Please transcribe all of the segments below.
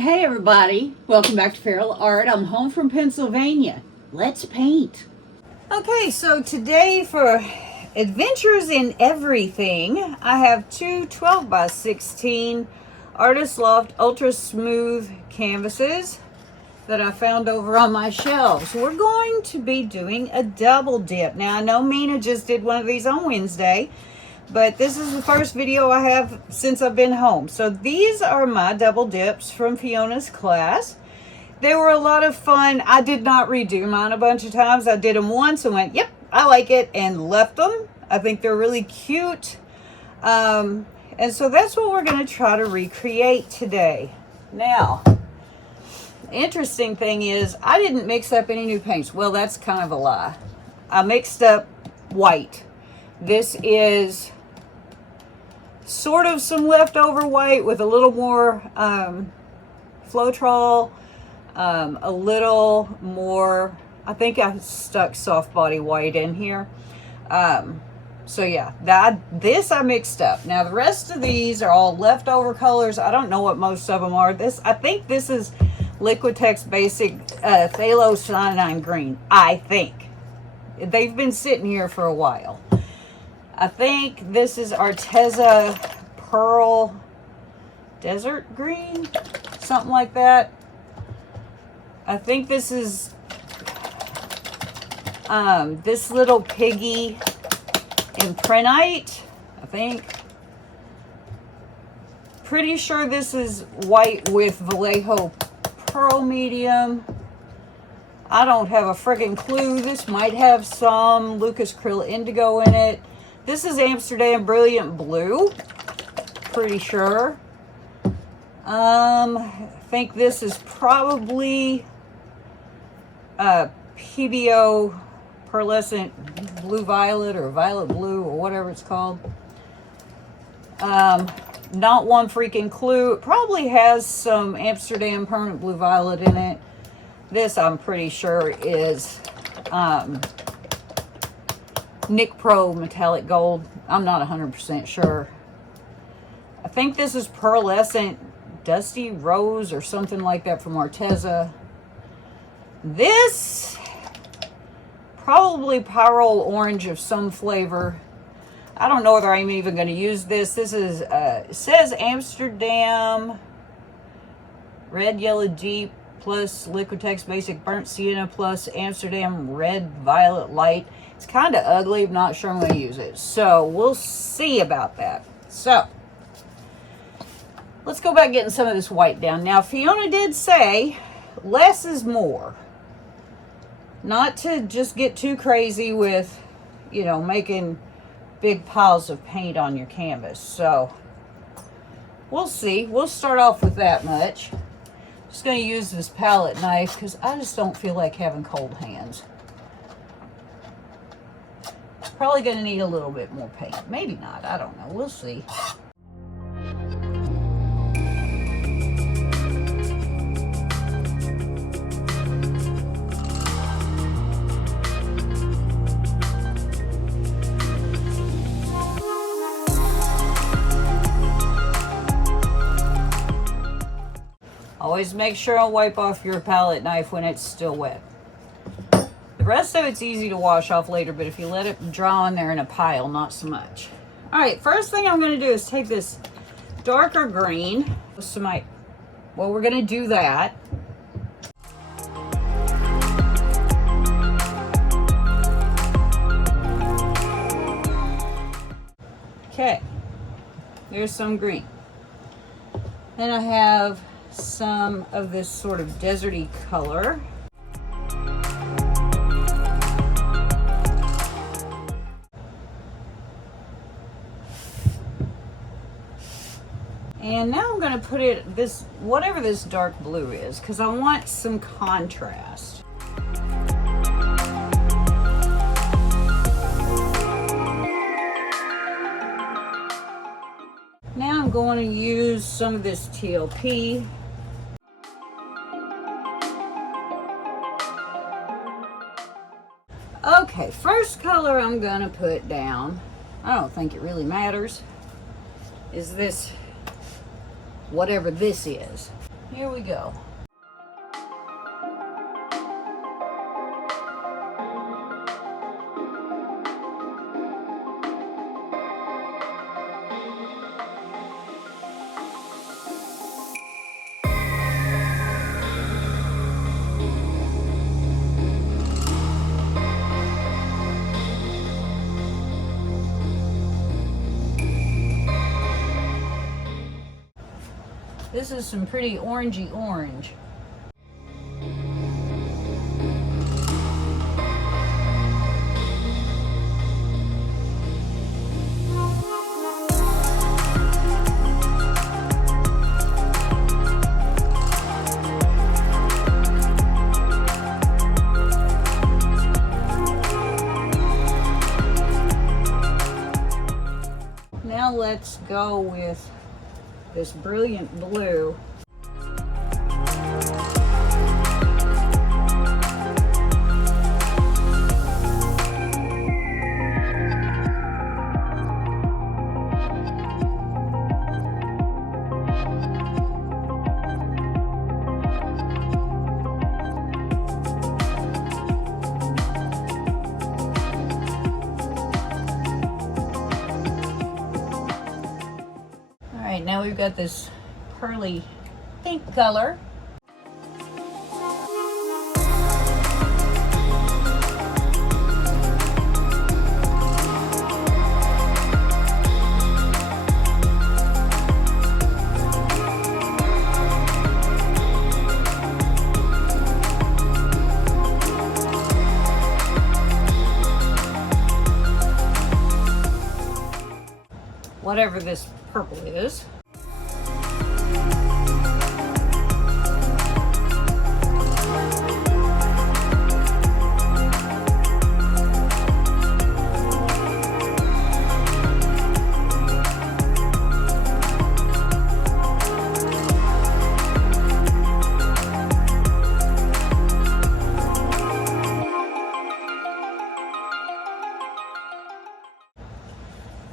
Hey everybody, welcome back to Feral Art. I'm home from Pennsylvania. Let's paint. Okay, so today for Adventures in Everything, I have two 12 by 16 Artist Loft Ultra Smooth canvases that I found over on my shelves. We're going to be doing a double dip. Now I know Mina just did one of these on Wednesday, but this is the first video I have since I've been home. So these are my double dips from Fiona's class. They were a lot of fun. I did not redo mine a bunch of times. I did them once and went, yep, I like it, and left them. I think they're really cute. And so that's what we're going to try to recreate today. Now, the interesting thing is I didn't mix up any new paints. Well, that's kind of a lie. I mixed up white. This is sort of some leftover white with a little more Floetrol, a little more, I think I stuck soft body white in here. So yeah, this I mixed up. Now the rest of these are all leftover colors. I don't know what most of them are. I think this is Liquitex Basic Phthalocyanine Green. I think. They've been sitting here for a while. I think this is Arteza Pearl Desert Green, something like that. I think this is this little piggy in Prenite, I think. Pretty sure this is white with Vallejo Pearl Medium. I don't have a friggin' clue. This might have some Lucas Krill Indigo in it. This is Amsterdam Brilliant Blue, pretty sure. I think this is probably PBO Pearlescent Blue Violet or Violet Blue or whatever it's called. Not one freaking clue. It probably has some Amsterdam Permanent Blue Violet in it. This I'm pretty sure is Nick Pro Metallic Gold. I'm not 100% sure. I think this is Pearlescent Dusty Rose or something like that from Arteza. This, probably Pyrrole Orange of some flavor. I don't know whether I'm even going to use this. This is, it says Amsterdam Red Yellow Deep plus Liquitex Basic Burnt Sienna plus Amsterdam Red Violet Light. It's kind of ugly. I'm not sure I'm going to use it. So we'll see about that. So let's go back getting some of this white down. Now Fiona did say less is more. Not to just get too crazy with, you know, making big piles of paint on your canvas. So we'll see. We'll start off with that much. Just going to use this palette knife because I just don't feel like having cold hands. Probably going to need a little bit more paint. Maybe not. I don't know. We'll see. Always make sure to wipe off your palette knife when it's still wet. The rest of it's easy to wash off later, but if you let it dry on there in a pile, not so much. All right, first thing I'm going to do is take this darker green. Well, we're going to do that. Okay, there's some green. Then I have some of this sort of deserty color. And now I'm going to put it this, whatever this dark blue is, because I want some contrast. Now I'm going to use some of this TLP. Okay, first color I'm going to put down, I don't think it really matters, is this, whatever this is. here we go. This is some pretty orangey orange. Now let's go with this brilliant blue. Alright, now we've got this pearly pink color. Whatever this purple is.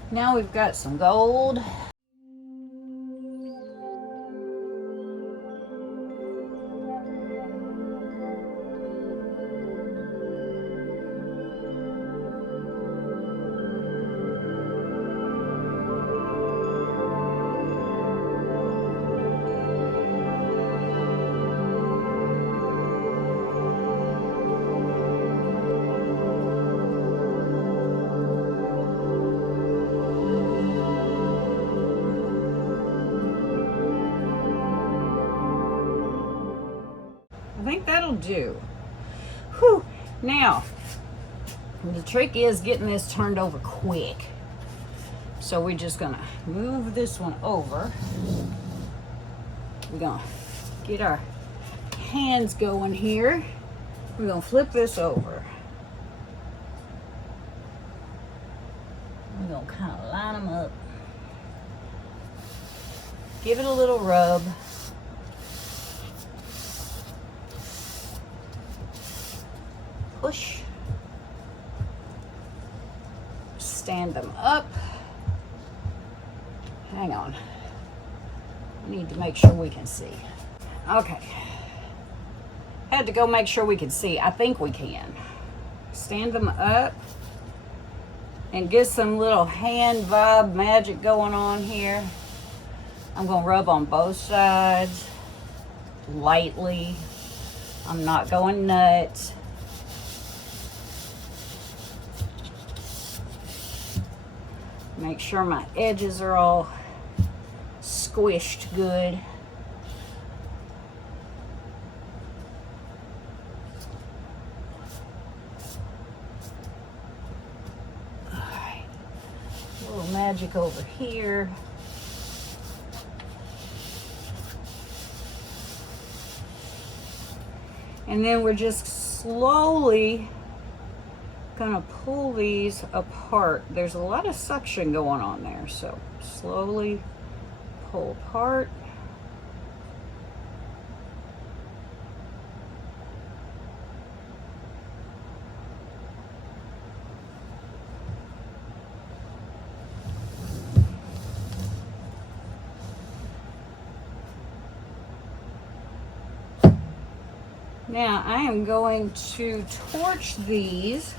Now we've got some gold. I think that'll do. Whew. Now, the trick is getting this turned over quick. So we're just gonna move this one over. We're gonna get our hands going here. We're gonna flip this over. We're gonna kind of line them up. Give it a little rub. Push. Stand them up. Hang on. I need to make sure we can see. Okay. Had to go make sure we can see. I think we can. Stand them up and get some little hand vibe magic going on here. I'm going to rub on both sides lightly. I'm not going nuts. Make sure my edges are all squished good. All right, a little magic over here. And then we're just slowly gonna pull these apart. There's a lot of suction going on there, so slowly pull apart. Now I am going to torch these.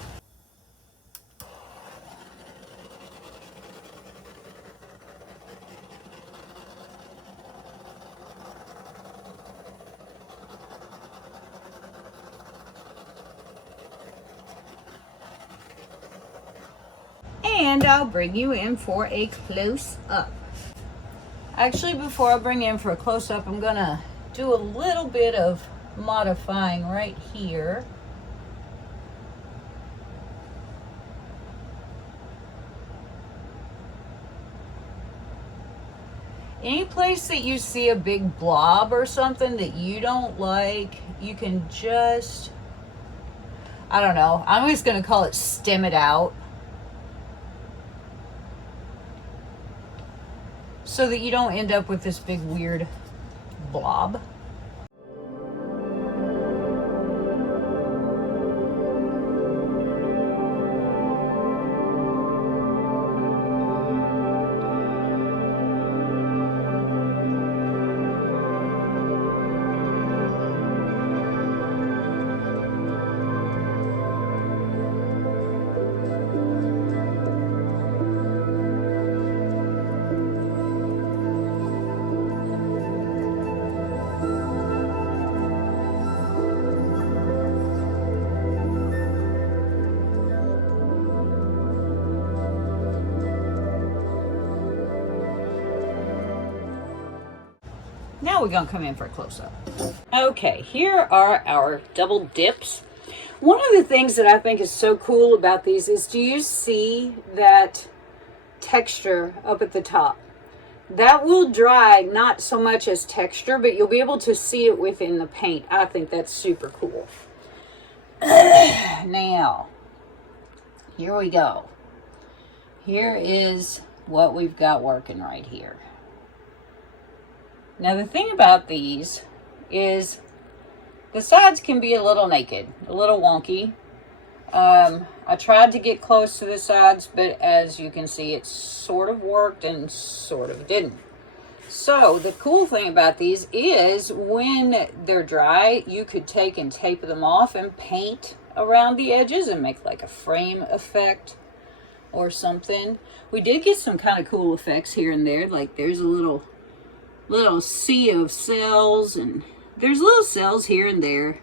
And I'll bring you in for a close-up. Actually, before I bring you in for a close-up, I'm gonna do a little bit of modifying right here. Any place that you see a big blob or something that you don't like, you can just, I don't know, I'm just gonna call it stem it out, so that you don't end up with this big weird blob. Now we're gonna come in for a close-up. Okay, here are our double dips. One of the things that I think is so cool about these is, do you see that texture up at the top? That will dry not so much as texture, but you'll be able to see it within the paint. I think that's super cool. Now, here we go. Here is what we've got working right here. Now the thing about these is the sides can be a little naked, a little wonky. I tried to get close to the sides, but as you can see, it sort of worked and sort of didn't. So the cool thing about these is when they're dry, you could take and tape them off and paint around the edges and make like a frame effect or something. We did get some kind of cool effects here and there, like there's a little sea of cells, and there's little cells here and there,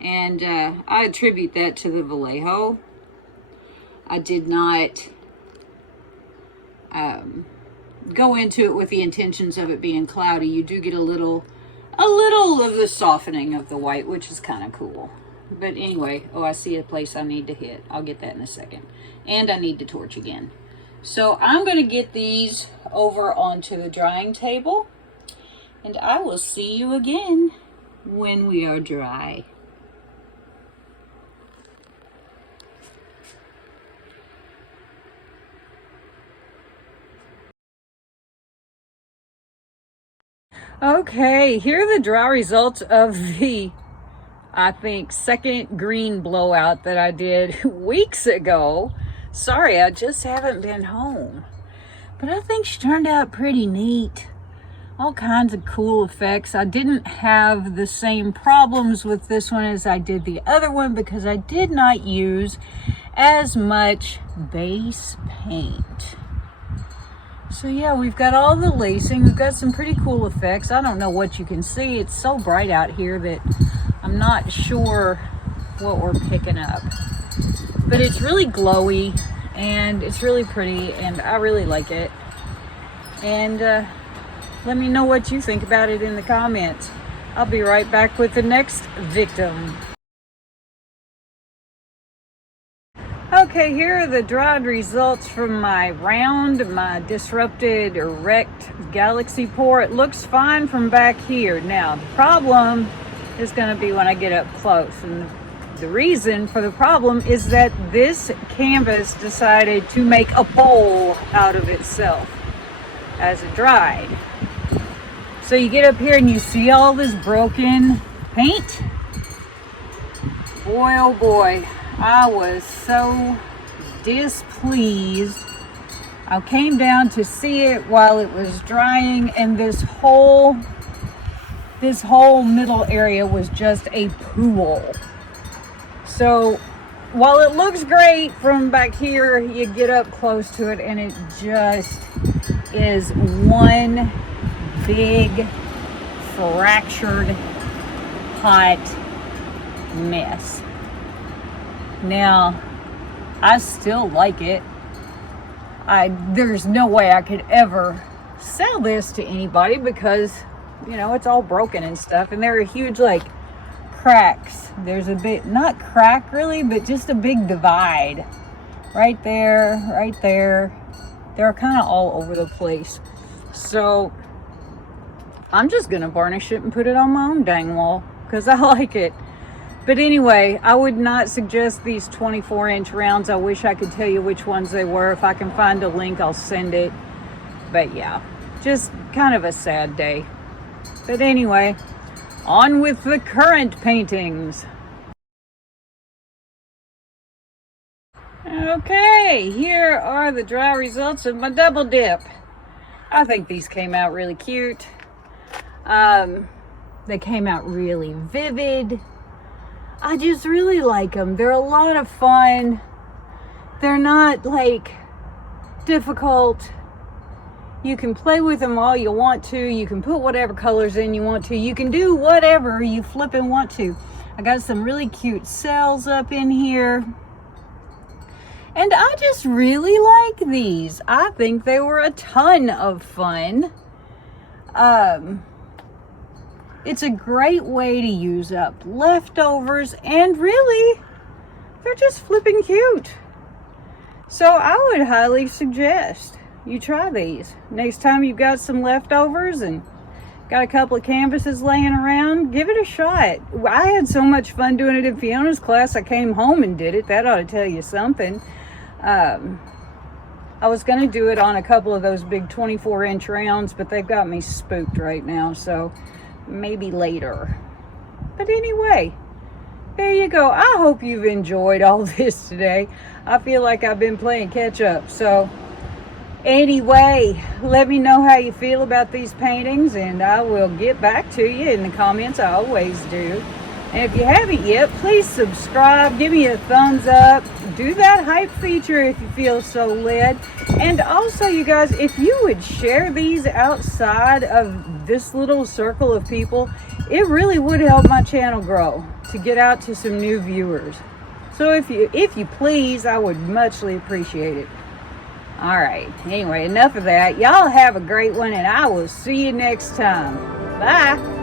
and I attribute that to the Vallejo. I did not go into it with the intentions of it being cloudy. You do get a little of the softening of the white, which is kind of cool. But anyway, oh, I see a place I need to hit. I'll get that in a second. And I need to torch again. So I'm going to get these over onto the drying table, and I will see you again when we are dry. Okay, here are the dry results of the, I think, second green blowout that I did weeks ago. Sorry, I just haven't been home. But I think she turned out pretty neat. All kinds of cool effects. I didn't have the same problems with this one as I did the other one because I did not use as much base paint. So yeah, we've got all the lacing. We've got some pretty cool effects. I don't know what you can see. It's so bright out here that I'm not sure what we're picking up. But it's really glowy and it's really pretty and I really like it. And let me know what you think about it in the comments. I'll be right back with the next victim. Okay, here are the dried results from my disrupted or wrecked galaxy pour. It looks fine from back here. Now, the problem is going to be when I get up close. And the reason for the problem is that this canvas decided to make a bowl out of itself as it dried. So you get up here and you see all this broken paint. Boy, oh boy, I was so displeased. I came down to see it while it was drying, and this whole this whole middle area was just a pool. So while it looks great from back here, you get up close to it and it just is one big fractured hot mess. Now, I still like it. There's no way I could ever sell this to anybody because, you know, it's all broken and stuff, and there are huge like cracks. There's a bit, not crack really, but just a big divide right there, right there. They're kind of all over the place. So I'm just gonna varnish it and put it on my own dang wall because I like it. But anyway, I would not suggest these 24-inch rounds. I wish I could tell you which ones they were. If I can find a link, I'll send it. But yeah, just kind of a sad day. But anyway, on with the current paintings. Okay, here are the dry results of my double dip. I think these came out really cute. They came out really vivid. I just really like them. They're a lot of fun. They're not like difficult. You can play with them all you want to. You can put whatever colors in you want to. You can do whatever you flippin' want to. I got some really cute cells up in here. And I just really like these. I think they were a ton of fun. It's a great way to use up leftovers, and really, they're just flipping cute. So I would highly suggest you try these. Next time you've got some leftovers and got a couple of canvases laying around, give it a shot. I had so much fun doing it in Fiona's class, I came home and did it. That ought to tell you something. I was going to do it on a couple of those big 24-inch rounds, but they've got me spooked right now, so maybe later. But anyway, there you go. I hope you've enjoyed all this today. I feel like I've been playing catch up. So anyway, let me know how you feel about these paintings, and I will get back to you in the comments. I always do. And if you haven't yet, please subscribe, give me a thumbs up, do that hype feature if you feel so led. And also, you guys, if you would share these outside of this little circle of people, it really would help my channel grow to get out to some new viewers. So if you please, I would muchly appreciate it. All right, anyway, enough of that. Y'all have a great one, and I will see you next time. Bye.